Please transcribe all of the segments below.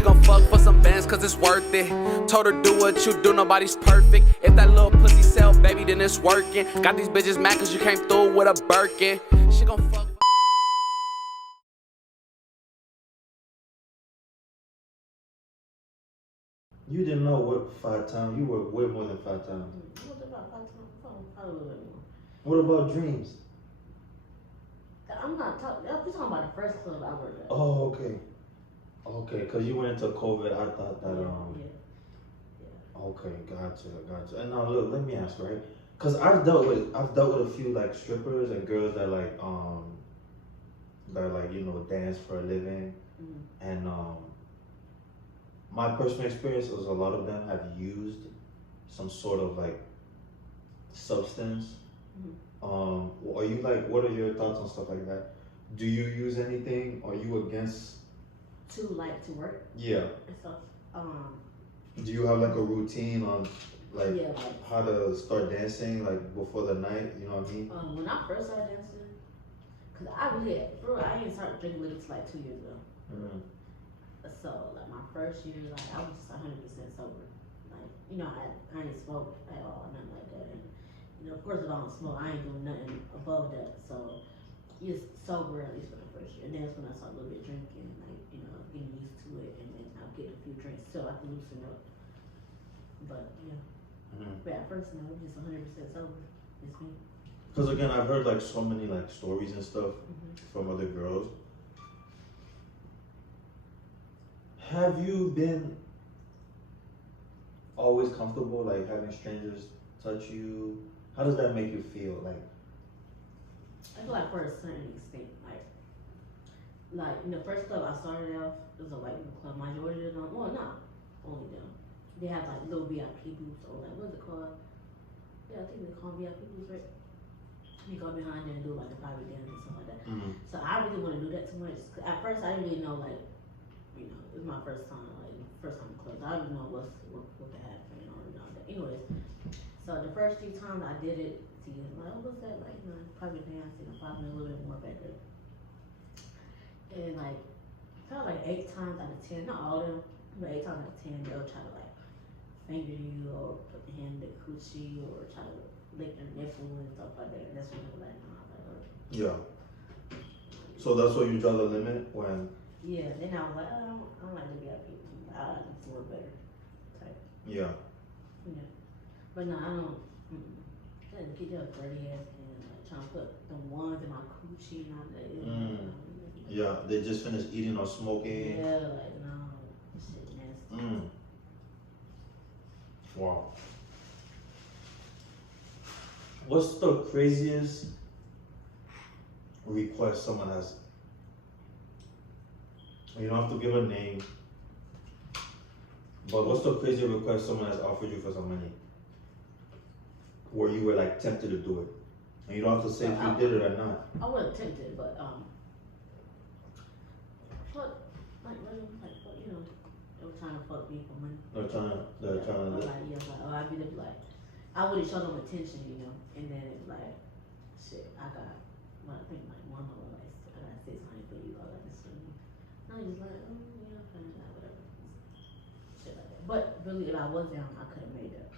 She gon' fuck for some bands cause it's worth it. Told her do what you do, nobody's perfect. If that little pussy sell, baby, then it's working. Got these bitches mad cause you came through with a Birkin. She gon' fuck. You didn't know what 5 times. You worked way more than 5 times. What about 5 times? Probably a little bit more. What about dreams? I'm not talking. We're talking about the first club I worked at. Oh, okay. Okay, cause you went into COVID. I thought that. Yeah. Okay, gotcha. And now look, let me ask, right? Cause I've dealt with a few like strippers and girls that like dance for a living, and my personal experience is a lot of them have used some sort of like substance. Are you like, what are your thoughts on stuff like that? Do you use anything? Are you against to work? Yeah. And stuff. Do you have like a routine on like Yeah, how to start dancing like before the night? You know what I mean? When I first started dancing, cause I didn't start drinking liquor till like 2 years ago. So like my first year, like I was just 100% sober. Like I ain't smoke at all, nothing like that. And of course if I don't smoke, I ain't doing nothing above that. So you're sober at least for the first year. And then that's when I started a little bit drinking, like getting used to it, and then I'll get a few drinks till I can loosen up. But yeah, but at first no, I'm just 100% sober. It's me. Because again, I've heard like so many like stories and stuff from other girls. Have you been always comfortable like having strangers touch you? How does that make you feel? Like, I feel like for a certain extent, like in the first club I started off, it was a white people club. Majority of them, well, not only them, they have like little VIP booths or like what's it called? Yeah, I think they call VIP booths, right? You go behind there and do like a private dance and stuff like that. So I really want to do that too much. At first, I didn't really know like. It was my first time, in clubs. I didn't know what to happen or that. Anyways, so the first few times I did it, like, what's that like? Private dancing, popping a little bit more back there. And like, probably like 8 times out of 10, not all of them, but 8 times out of 10, they'll try to like finger you or put the hand in the coochie or try to lick their nipple and stuff like that. And that's when they're like, nah, like, yeah. So that's where you draw the limit when. Yeah, then I was like, I don't like the VIP. I like the floor better type. Yeah. Yeah. But no, I don't. Just get your dirty ass and like trying to put the ones in my coochie and all that. Yeah, they just finished eating or smoking. Yeah, like no, shit nasty. Wow. What's the craziest request someone has? You don't have to give a name, but what's the craziest request someone has offered you for some money? Where you were like tempted to do it, and you don't have to say if you did it or not. I wasn't tempted, but fuck, like they were trying to fuck me for money. They're trying to. I'd be like, I wouldn't show them attention, and then it's like, shit, I think like one of them like, I got 600 for you, all that stuff. I was just like, whatever. Shit like that. But really, if I was down, I could have made that.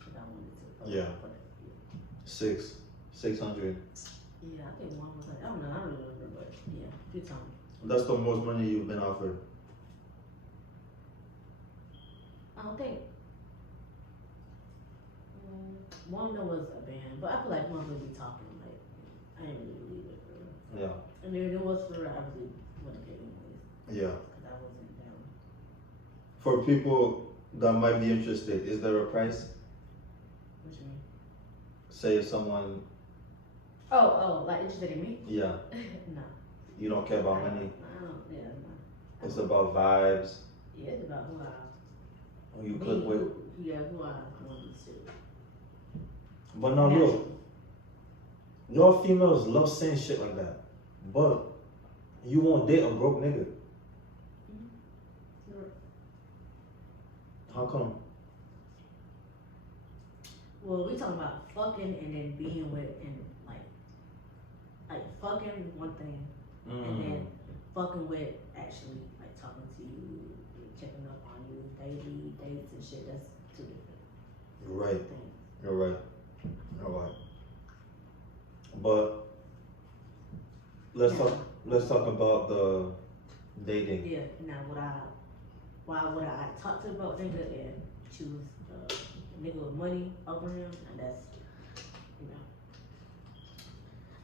If I wanted to. Yeah. 600. Yeah, I think one was like, I don't remember, but yeah, a few times. That's the most money you've been offered. I don't think. One of them was a band, but I feel like one would be talking, like, I didn't really believe it for real. Yeah. And then it was for real, I really wouldn't get anyways. Yeah. Because I wasn't down. For people that might be interested, is there a price? What you mean? Say if someone. Oh, like interested in me? Yeah. No. You don't care about money? I don't, yeah, no. It's about vibes. Yeah, it's about who I. Who you click with. Yeah, who I want to see. But now look, y'all females love saying shit like that, but you won't date a broke nigga. How come? Well, we talking about fucking and then being with and like fucking one thing, and then fucking with actually like talking to you, and shit, that's two different You're right. things. You're right. You're right. But let's talk about the dating. Yeah. Now, why would I talk to about nigga and choose a nigga with money over him? And that's, you know,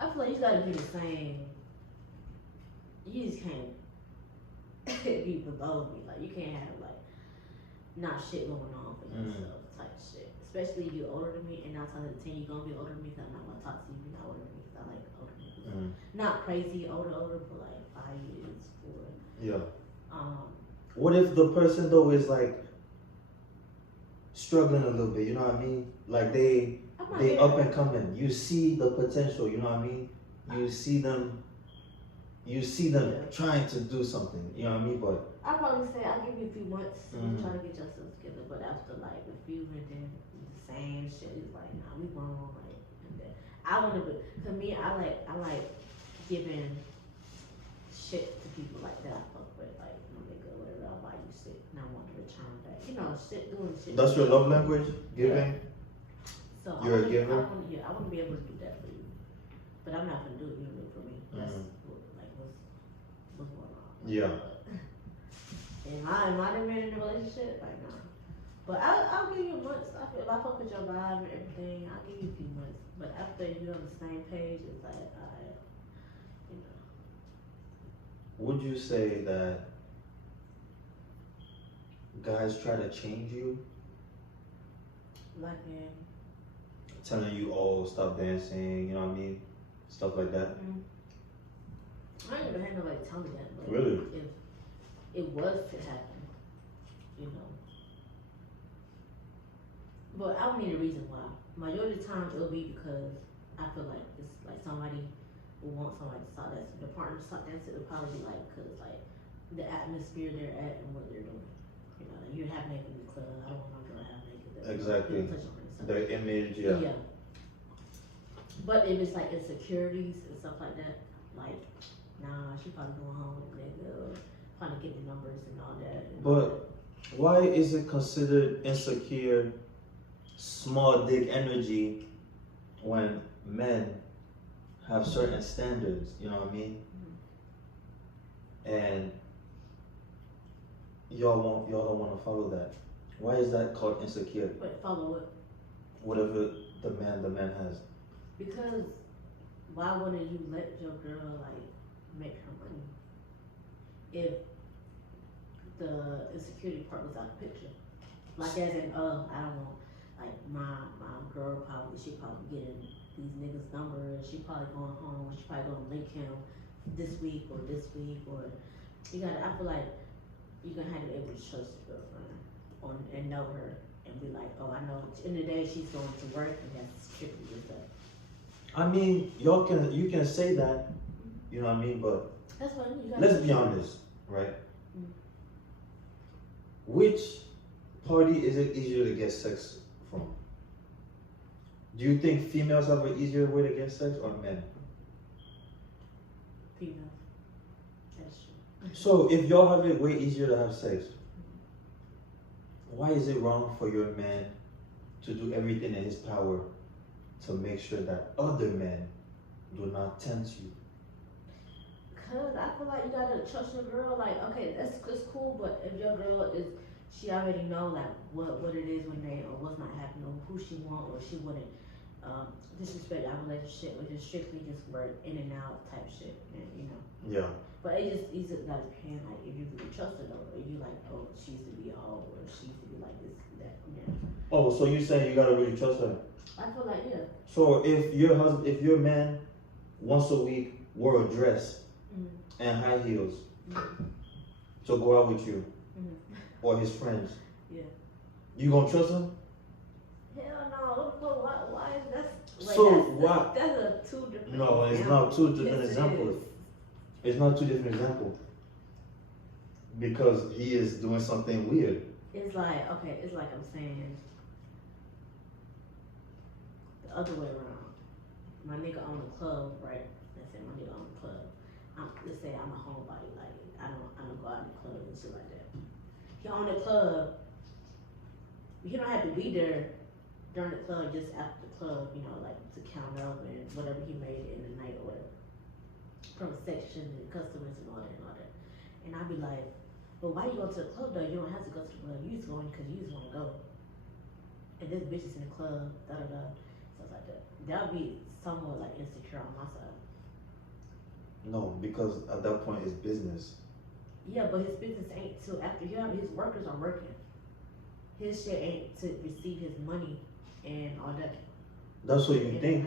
I feel like you gotta be the same. You just can't be below me. Like you can't have like not shit going on for yourself type shit. Especially if you're older than me, and 9 times out of 10 you're gonna be older than me. Cause I'm not gonna talk to you if you're not older than me. Cause I like older niggas. Not crazy older, but like 5 years, 4. Yeah. What if the person though is like struggling a little bit? You know what I mean? Like they up and coming. You see the potential. You know what I mean? You see them trying to do something. You know what I mean? But I probably say I'll give you a few months to try to get yourself together. But after like a few, and then the same shit is like, nah, we wrong. Like, and then I want to be. For me, I like giving shit to people like that I fuck with, like, you know, nigga, whatever, I'll buy you shit, and I want to return back. You know, shit, doing shit. That's your love language? Giving? Yeah. So You're a giver? I want to be able to do that for you. But I'm not going to do it, you know, for me. That's what's going on. Yeah. Am I the man in the relationship? Like, nah. But I'll give you months. If I fuck with your vibe and everything, I'll give you a few months. But after you're on the same page, it's like, you know. Would you say that guys try to change you? Like in? Telling you, oh, stop dancing, you know what I mean? Stuff like that. I ain't never had nobody tell me that, but really? If it was to happen, you know. But I don't need a reason why. Majority of the time it'll be because I feel like it's like somebody will want somebody to stop dancing. The partner to stop dancing, it'll probably be like, cause like the atmosphere they're at and what they're doing. You know, you're half naked in the club. I don't want my girl half naked. Exactly. Their image, yeah. But if it's like insecurities and stuff like that, like, nah, she probably going home with a nigga, probably get the numbers and all that. But why is it considered insecure, small dick energy when men have certain standards, you know what I mean? And y'all don't want to follow that. Why is that called insecure? But follow what? Whatever the man has. Because why wouldn't you let your girl like make her money if the insecurity part was out the picture? Like as in, I don't know, like my girl she probably getting these niggas' numbers. She probably going home. She probably gonna link him this week, or you gotta. I feel like you're gonna have to be able to trust your girlfriend and know her and be like, oh, I know. In the day she's going to work, and that's strictly just that. I mean, you can say that, you know what I mean, but that's what you gotta let's be honest, right? Which party is it easier to get sex from? Do you think females have an easier way to get sex, or men? Females. That's true. So if y'all have it way easier to have sex, why is it wrong for your man to do everything in his power to make sure that other men do not tempt you? Cause I feel like you gotta trust your girl. Like, okay, that's cool, but if your girl she already know like what it is when they or what's not happening, or who she want, or she wouldn't disrespect our relationship, or just strictly just work in and out type shit, and you know. Yeah. But it just gotta depend, like if you really trust her though, or you like, oh, she used to be a hoe, or she used to be like this, that, yeah. Oh, so you saying you gotta really trust her? I feel like, yeah. So if your man once a week wore a dress and high heels to go out with you or his friends, yeah, you gonna trust him? Hell no. Why is that? That's a two different. No, it's not two different examples. It's not two different examples. Because he is doing something weird. It's like, okay, it's like I'm saying the other way around. My nigga own a club, right? Let's say my nigga own a club. Let's say I'm a homebody, like I don't go out in the club and shit like that. He own a club, he don't have to be there during the club, just after the club, you know, like to count up and whatever he made in the night or whatever. From section and customers and all that and all that. And I'd be like, but why you go to the club though? You don't have to go to the club. You just going because you just want to go. And this bitch is in the club, da da da, stuff like that. That would be somewhat like insecure on my side. No, because at that point it's business. Yeah, but his business ain't till after his workers are working. His shit ain't to receive his money and all that. That's what you think.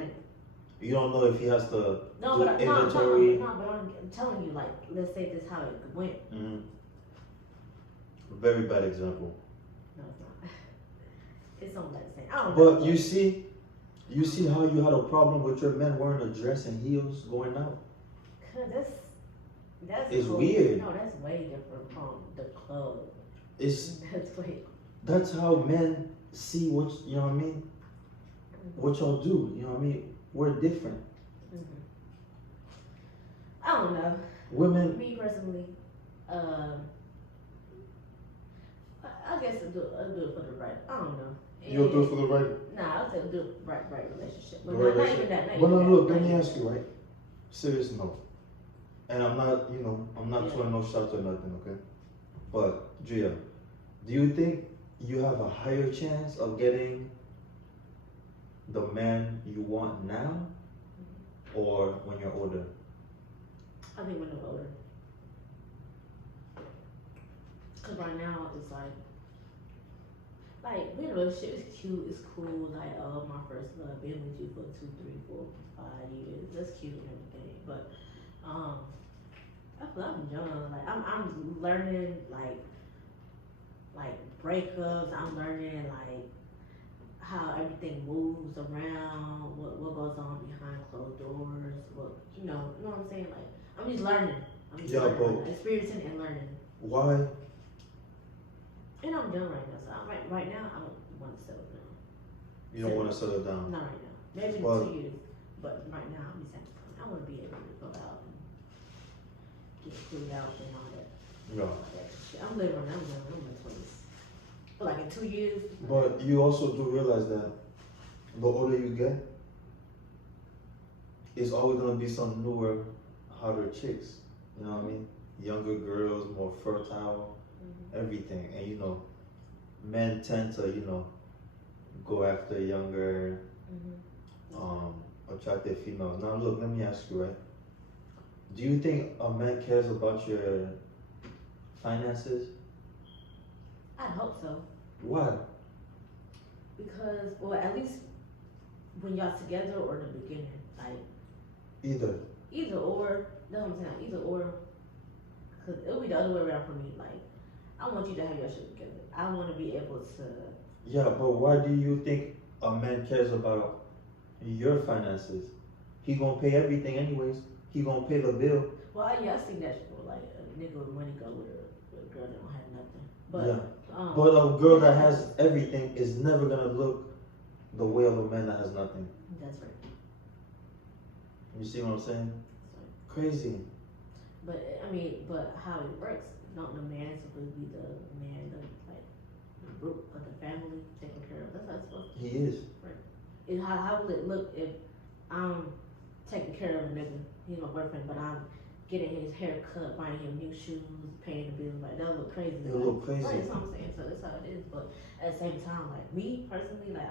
You don't know if he has to No, do but inventory. no, but I'm telling you, like, let's say this how it went. Mm-hmm. Very bad example. No, it's not. It's something like the same. I don't But know. you see how you had a problem with your men wearing a dress and heels going out? Cause that's It's cool. weird. No, that's way different from the club. It's That's way. that's how men see what you know what I mean. What y'all do, you know what I mean? We're different. Mm-hmm. I don't know. Women. Me personally, I guess I'll do it for the right. I don't know. You'll do it for the right. Nah, I'll say do it right relationship. But The not relationship. even that. Not But even no, that, look, not let me even ask you, right? Serious note. And I'm not, I'm not throwing no shots or nothing, okay? But Dria, do you think you have a higher chance of getting the man you want now, or when you're older? I think when I'm older. Cause right now it's like being in a relationship is cute, it's cool. Like, oh, my first love, being with you for 2, 3, 4, 5 years. That's cute and everything. But I feel like I'm young. Like I'm learning like breakups. I'm learning like how everything moves around, what goes on behind closed doors, what you know what I'm saying? Like I'm just learning. I'm just learning, experiencing and learning. Why? And I'm young right now, so right now I don't want to settle down. You don't want to settle down? Not right now. Maybe in 2 years, but right now I'm just I want to be able to go out and get cleaned out and all that. Yeah. All that shit. I'm living right now. I'm in my 20s. But like in 2 years. But you also do realize that the older you get, it's always gonna be some newer, hotter chicks. You know what I mean? Younger girls, more fertile, everything. And men tend to, go after younger, attractive females. Now look, let me ask you, right? Do you think a man cares about your finances? I hope so. Why? Because, well, at least when y'all together or in the beginning, like either or. That's what I'm saying. Either or. Because it'll be the other way around for me. Like, I want you to have your shit together. I want to be able to. Yeah, but why do you think a man cares about your finances? He gonna pay everything anyways. He gonna pay the bill. Well, yeah, I seen that shit. Like a nigga with money go with a girl that don't have nothing. But yeah. But a girl that has everything is never gonna look the way of a man that has nothing. That's right. You see what I'm saying? Crazy. But but how it works, don't the man is supposed to be the man of the root of the family taken care of? That's how it's supposed to be. He is. Right. How will it look if I'm taking care of a nigga, he's my boyfriend, but I'm getting his hair cut, buying him new shoes, paying the bills, like that would look crazy. It'll look crazy. Right, that's what I'm saying. So that's how it is. But at the same time, like me personally, like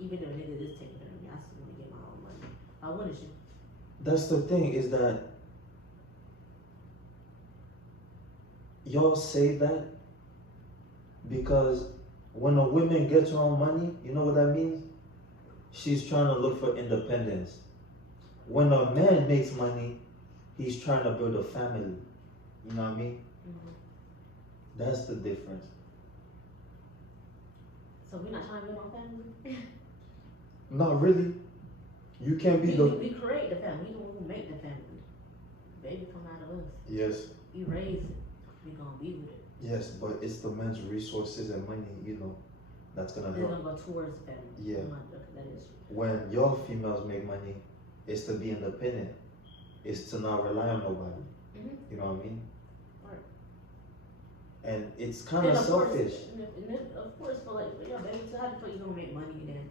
even if a nigga is taking care of me, I still want to get my own money. Why wouldn't you? That's the thing, is that y'all say that because when a woman gets her own money, you know what that means? She's trying to look for independence. When a man makes money, he's trying to build a family. You know what I mean? Mm-hmm. That's the difference. So we're not trying to build our family? Not really. You can't be we create the family. We the one who make the family. Baby come out of us. Yes. We raise it. We gonna be with it. Yes, but it's the man's resources and money, that's gonna They're help. gonna go towards the family. Yeah. That is true. When y'all females make money, it's to be independent. It's to not rely on nobody. Mm-hmm. You know what I mean? Right. and it's kind And of selfish. of course, but like, yeah, baby, so how the fuck you gonna make money and then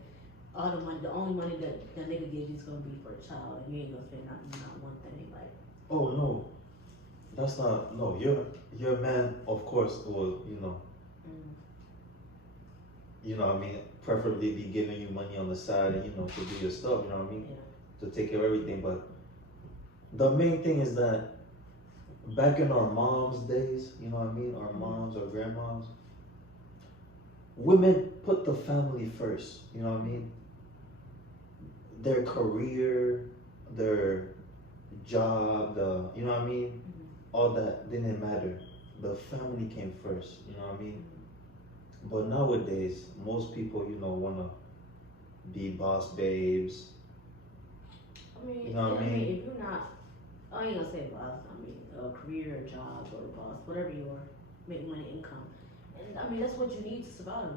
all the money, the only money that the nigga gives you is gonna be for a child, and you ain't gonna spend not one thing, like. Oh no, that's not no. Your man, of course, will Mm. what I mean, preferably be giving you money on the side and to do your stuff. You know what I mean, Yeah. to take care of everything. But the main thing is that back in our moms' days, you know what I mean, our moms or grandmoms, women put the family first. You know what I mean, their career, their job, you know what I mean, Mm-hmm. all that didn't matter. The family came first. You know what I mean. But nowadays, most people, wanna be boss babes. I mean, You know what I mean? if you're not, I ain't gonna say boss. I mean, a career, a job, or a boss, whatever you are, make money, income, and I mean that's what you need to survive.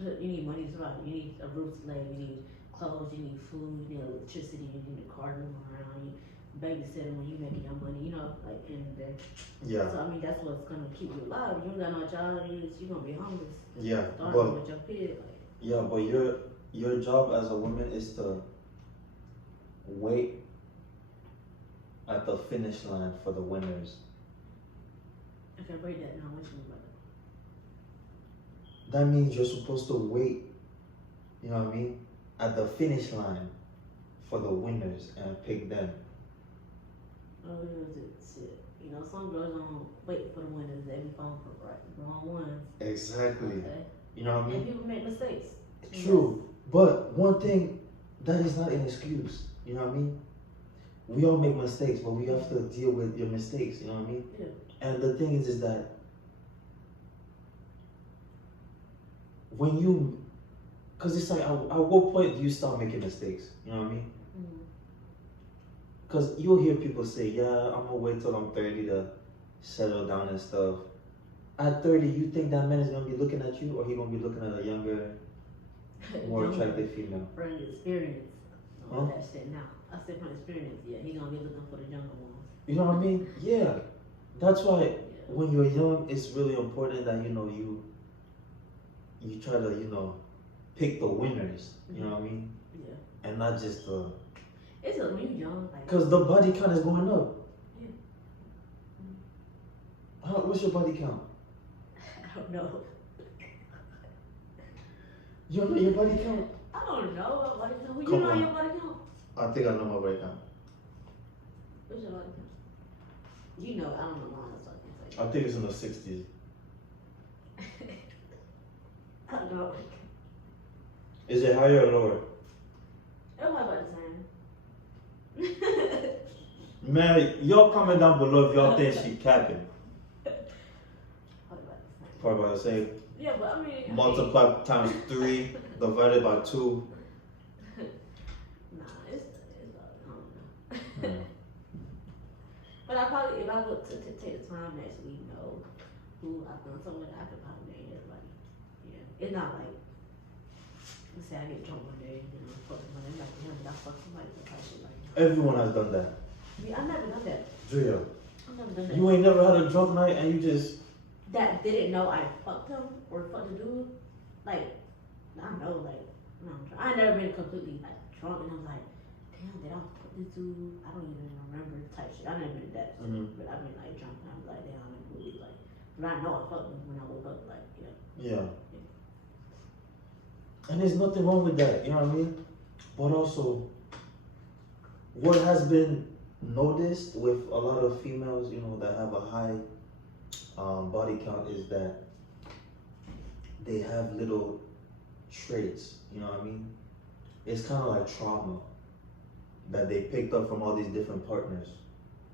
You need money to survive. You need a roof to lay. You need clothes. You need food. You need electricity. You need a car to move around. You babysitting when you making your money. Like in the day. Yeah. So I mean that's what's gonna keep you alive. You don't got no job. You gonna be homeless. Yeah. Starving with your kid. Like. Yeah, but your job as a woman is to wait at the finish line for the winners. Okay, break that down. What you mean by that? That means you're supposed to wait, you know what I mean, at the finish line for the winners and pick them. Oh, shit. Some girls don't wait for the winners. They be falling for the wrong ones. Exactly. Okay. You know what I mean? And people make mistakes. True. But one thing, that is not an excuse. You know what I mean? We all make mistakes, but we have to deal with your mistakes. You know what I mean? Yeah. And the thing is that when you, because it's like, at what point do you start making mistakes? You know what I mean? Because you'll hear people say, yeah, I'm gonna wait till I'm 30 to settle down and stuff. At 30, you think that man is gonna be looking at you, or he gonna be looking at a younger, more attractive female? From experience. Huh? That shit now. I said from experience, yeah, he gonna be looking for the younger ones. You know what I mean? Yeah. That's why when you're young, it's really important that you try to pick the winners. You know what I mean? Yeah. And not just the. It's when you're young, like. Because the body count is going up. Yeah. What's your body count? I don't know. You don't know your body count? I don't know. What body count? You Come know on. your body count? I think I know my body count. What's your body count? I don't know mine, so I can't say. I think it's in the 60s. I don't know. Is it higher or lower? It was about the same. Man, y'all comment down below if y'all think she capping. Probably about the same. Yeah, but I mean. Multiply times 3 divided by 2. Nah, it's I don't know. Yeah. But I probably, if I were to take the time to actually know who I've done something with, I could probably name everybody. Yeah. It's not like, let's say I get drunk one day and fuck somebody. I'm like, yeah, but I fuck somebody for type shit like that. Everyone has done that. Yeah, I've never done that. Dria, I've never done that. you ain't never had a drunk night and you just. That didn't know I fucked him or fucked the dude. Like, I know, like, when I'm drunk. I ain't never been completely, like, drunk and I'm like, damn, did I fuck this dude? I don't even remember type shit. I never been that shit. Mhm. But I've been, like, drunk and I'm like, damn, I'm completely, like, but I know I fucked him when I woke up, like, yeah. Yeah. And there's nothing wrong with that, you know what I mean? But also, what has been noticed with a lot of females, that have a high body count is that they have little traits, you know what I mean? It's kind of like trauma that they picked up from all these different partners.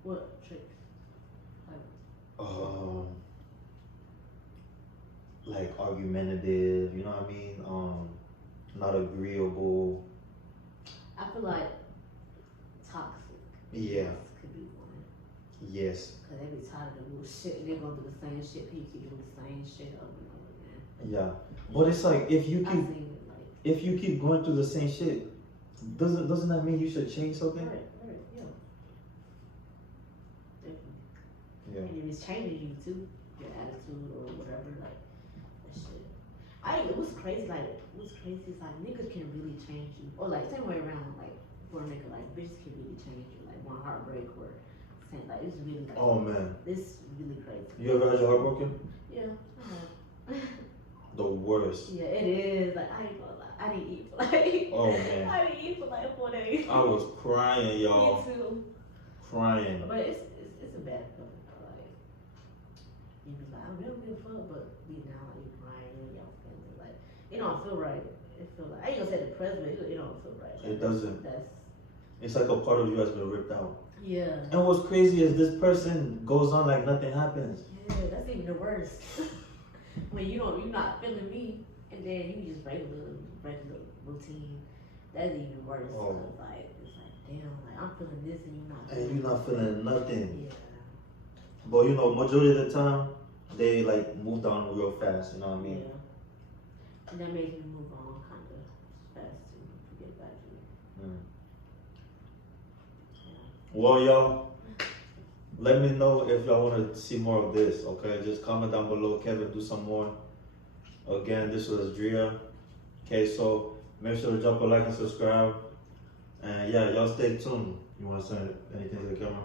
What trick? Like argumentative, you know what I mean? Not agreeable. I feel like toxic. Yeah. Could be one. Yes. Cause they be tired of the bullshit and they go through the same shit. People keep doing the same shit over and over again. Yeah. But it's like if you I keep seen it, like. if you keep going through the same shit, doesn't that mean you should change something? Right, yeah. Definitely. Yeah. And if it's changing you too, your attitude or whatever, like that shit. It was crazy, like it's like niggas can really change you, or like same way around, like for a nigga, like bitches can really change you, like one heartbreak or same, like it's really like. Oh man. It's really crazy. You ever had your heart broken? Yeah, I have. The worst. Yeah, it is. Like I ain't gonna lie, I didn't eat for like. Oh man. I didn't eat for like 4 days. I was crying, y'all. Me too. Crying. But it's a bad feeling. Like you be like, I don't give a fuck, but deep down like you're crying and y'all feeling like it don't feel right. It feel like I ain't gonna say depressed, but it don't feel right. Like, It doesn't. That's It's like a part of you has been ripped out. yeah. And what's crazy is this person goes on like nothing happens. Yeah, that's even the worst. When you're not feeling me, and then you just regular routine. That's even worse. Oh. Cause like it's like damn, like I'm feeling this and you're not. And you're not feeling nothing. Yeah. But you know, majority of the time, they like moved on real fast, you know what I mean? Yeah. And that makes me move on kind of fast to forget about you. Mm. Yeah. Well, y'all, let me know if y'all want to see more of this, okay? Just comment down below. Kevin, do some more. Again, this was Dria. Okay, so make sure to drop a like and subscribe. And yeah, y'all stay tuned. You want to say anything to the camera?